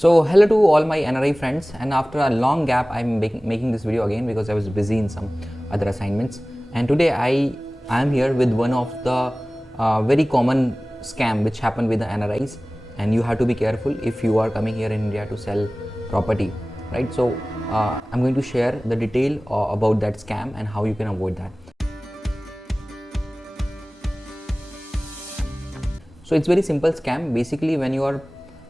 So hello to all my NRI friends, and after a long gap I'm making this video again because I was busy in some other assignments, and today I am here with one of the very common scam which happen with the NRIs, and you have to be careful if you are coming here in India to sell property, right? So I'm going to share the detail about that scam and how you can avoid that. So it's very simple scam. Basically, when you are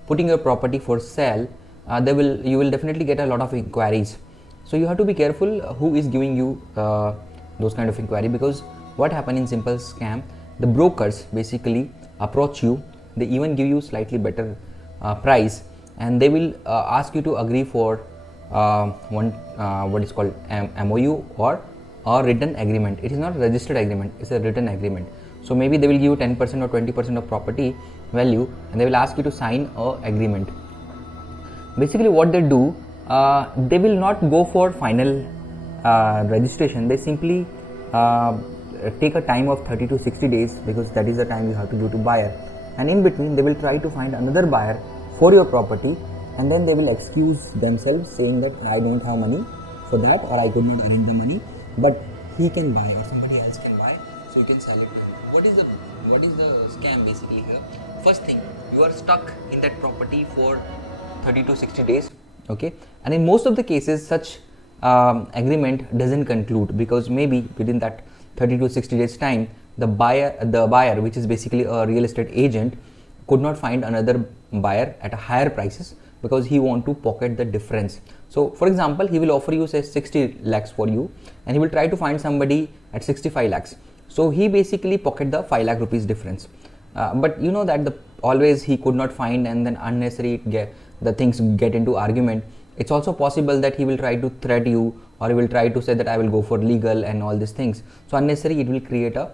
putting your property for sale, you will definitely get a lot of inquiries. So you have to be careful who is giving you those kind of inquiry, because what happen in simple scam, the brokers basically approach you. They even give you slightly better price, and they will ask you to agree for what is called MOU or written agreement. It is not a registered agreement, it's a written agreement. So maybe they will give you 10% or 20% of property value, and they will ask you to sign a agreement. Basically what they do, they will not go for final registration. They simply take a time of 30 to 60 days, because that is the time you have to give to buyer, and in between they will try to find another buyer for your property, and then they will excuse themselves saying that I don't have money for that, or I could not arrange the money, but he can buy or somebody else can buy, so you can sell it. What is the scam basically here? First thing, you are stuck in that property for 30 to 60 days, okay, and in most of the cases such agreement doesn't conclude, because maybe within that 30 to 60 days time the buyer, which is basically a real estate agent, could not find another buyer at a higher prices, because he want to pocket the difference. So for example, he will offer you say 60 lakhs for you, and he will try to find somebody at 65 lakhs. So he basically pocket the 5 lakh rupees difference. But you know that always he could not find, and then unnecessary the things get into argument. It's also possible that he will try to threat you, or he will try to say that I will go for legal and all these things. So unnecessary, it will create a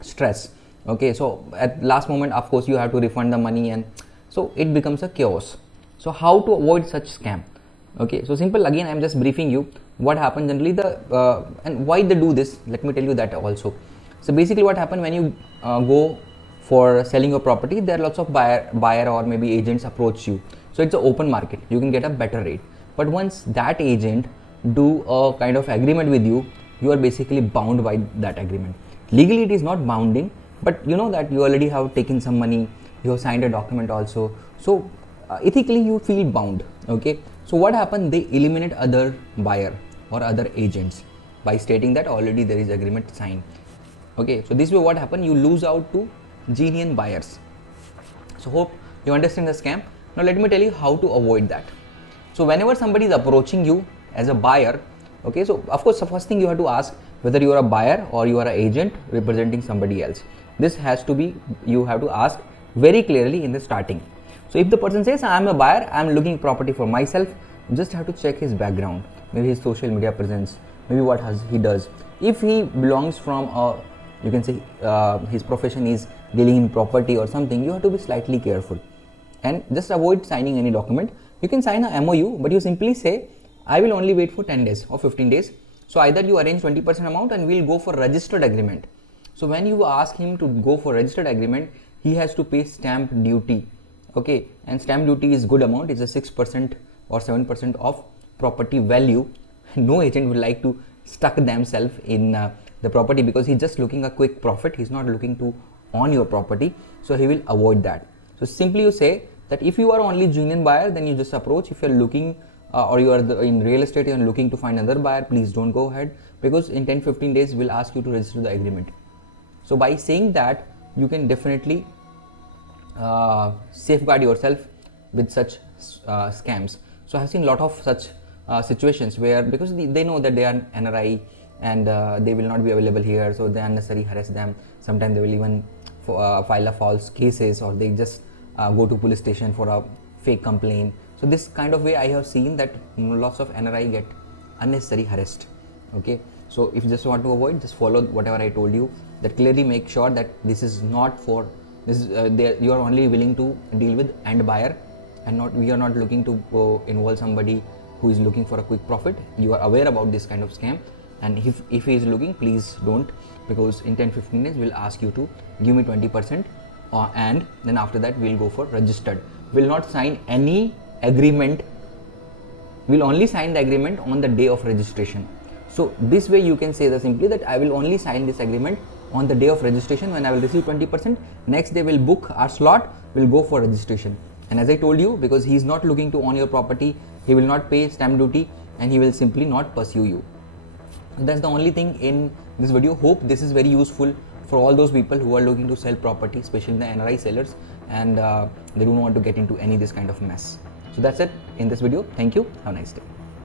stress. Okay, so at last moment, of course, you have to refund the money, and so it becomes a chaos. So how to avoid such scam? Okay, so simple. Again, I'm just briefing you what happens generally, and why they do this. Let me tell you that also. So basically what happens when you go for selling your property, there are lots of buyer or maybe agents approach you. So it's an open market, you can get a better rate. But once that agent do a kind of agreement with you, you are basically bound by that agreement. Legally it is not bounding, but you know that you already have taken some money, you have signed a document also, so ethically you feel bound. Okay, so what happened, they eliminate other buyer or other agents by stating that already there is agreement signed. Okay, so this way what happened, you lose out to genuine buyers. So hope you understand the scam. Now let me tell you how to avoid that. So whenever somebody is approaching you as a buyer, okay, so of course the first thing you have to ask whether you are a buyer or you are an agent representing somebody else. This has to be, you have to ask very clearly in the starting. So if the person says I am a buyer, I am looking property for myself, you just have to check his background, maybe his social media presence, maybe what he does. If he belongs from a, you can say his profession is dealing in property or something, you have to be slightly careful and just avoid signing any document. You can sign a MOU, but you simply say I will only wait for 10 days or 15 days. So either you arrange 20% amount and we'll go for registered agreement. So when you ask him to go for registered agreement, he has to pay stamp duty. Okay, and stamp duty is good amount, it's a 6% or 7% of property value. No agent would like to stuck themselves in the property, because he's just looking a quick profit, he's not looking to own your property, so he will avoid that. So simply you say that if you are only genuine buyer, then you just approach. If you're looking or you are in real estate and looking to find another buyer, please don't go ahead, because in 10-15 days we'll ask you to register the agreement. So by saying that, you can definitely safeguard yourself with such scams. So I have seen a lot of such situations where, because they know that they are NRI and they will not be available here, so they unnecessarily harass them. Sometimes they will even file a false cases, or they just go to police station for a fake complaint. So this kind of way I have seen that lots of NRI get unnecessarily harassed. Okay, so if you just want to avoid, just follow whatever I told you, that clearly make sure that this is not for this, you are only willing to deal with end buyer, and not, we are not looking to go involve somebody who is looking for a quick profit. You are aware about this kind of scam, and if he is looking, please don't, because in 10-15 days we'll ask you to give me 20%, and then after that we'll go for registered. Will not sign any agreement, will only sign the agreement on the day of registration. So this way you can say that simply that I will only sign this agreement on the day of registration when I will receive 20%. Next day we'll book our slot, we'll go for registration. And as I told you, because he is not looking to own your property, he will not pay stamp duty and he will simply not pursue you. That's the only thing in this video. Hope this is very useful for all those people who are looking to sell property, especially the NRI sellers, and they don't want to get into any this kind of mess. So that's it in this video. Thank you. Have a nice day.